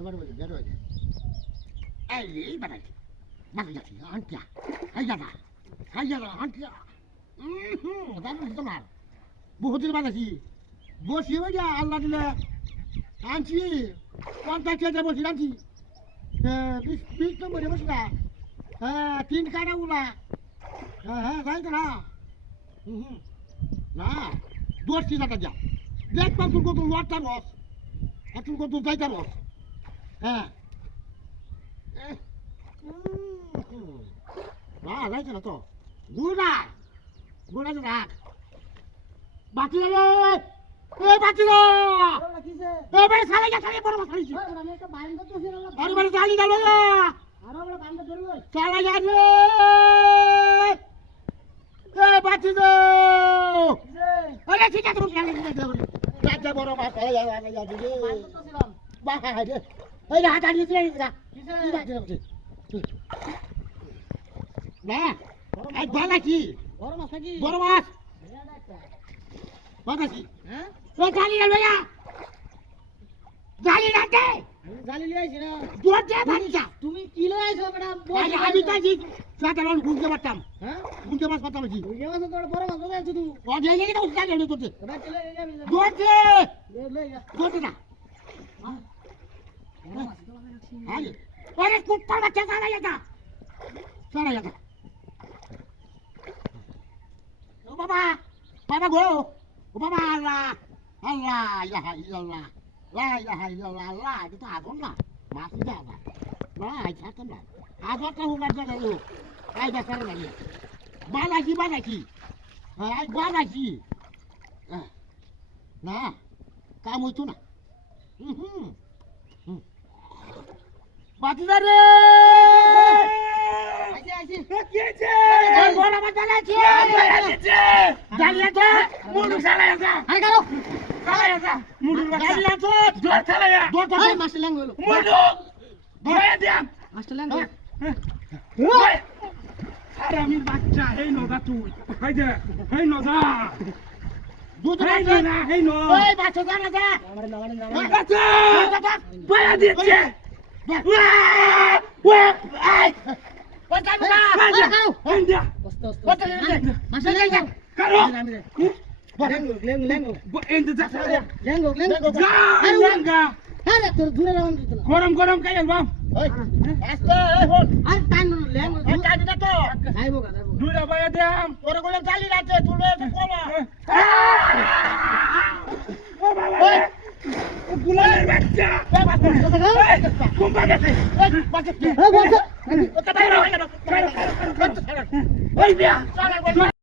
এই বানাইছি বানাইছি আন্টিয়া হাইয়াদা আন্টিয়া জানো তোমার বহুদিন বানাইছি বসি হয়ে যা আল্লাহ দিলে আনছি 50 টাকা বসি আনছি 20 নম্বরে বসি না হ্যাঁ 3 কাটা উলা হ্যাঁ যাই তো না না 10 টাকা যা দেখ পাতুল কত ওয়াটা রস এত কত যাইতা রস হ্যাঁ না যাইছে না তো গুড়া গুড়া তো রাখ বাতি রে বাতি রে এবারে সালে যা সালে বড় মাছ হইছে আমি একটা বাইন্দা তো ছিল না আরে বড় জালি দাও না আরে বড় বাইন্দা ধরলো সালে যা রে বাতি রে আরে ঠিক আছে তুমি সালে যা দাও রাজা বড় মাছ হয়ে যা রে বাইন্দা তো ছিলাম বাহ রে এই হাত আনি দিলে না কিসে না এই বালা কি বড় মাছ নাকি বড় মাছ বাতাসি হ্যাঁ ও জালি না ভাইয়া জালি না দে জালি নিয়ে আইছি না দূর দে ভাইয়া তুমি কি লই আইছো বড়া আমি তো জি সাধারণ গুনতে পারতাম হ্যাঁ গুনতে মাছ পারতাম জি গুনতে মাছ তো বড় মাছ লই আইছো তুই ও যাই লাগি না উস্তা গেল তোতে এবার চলে যাবি দূর দে লই যা দূর দে না আরে আরে কুত্তার বাচ্চা সারা যা ও বাবা বাবা গো ও বাবা আল্লাহ আল্লাহ ইলাহা ইল্লাল্লাহ লা ইলাহা ইল্লাল্লাহ আল্লাহ itu agon না masih jaga nah aja kan lah agon ka hungan jaga lu ai dasar lagi mana ki ai mana ki nah kamu itu nah বাতিদা রে আইছে আইছে কি আছে এই বড় মাছ আছে জালি আছে মুড়ু চালাই আছে আরে গেল চালাই আছে মুড়ু জালি আছে জোর চালাই জোর চালাই মাছ লেং হলো মুড়ু ধরে দিয়াম মাছ লেং ওই আরে আমি বাচ্চা এই নদা তুই হাই দে এই নদা দুধ না এই ন ওই বাচ্চা জানা যা আমারে বাচ্চা পায়া দিচ্ছে গরম গরম খাই আলবাম দুইটা বাইয়া দিয়াম তোরে বলে জালি রাতে তুলে কলা গুলালের বাচ্চা কুম্বা গেছে বাচ্চা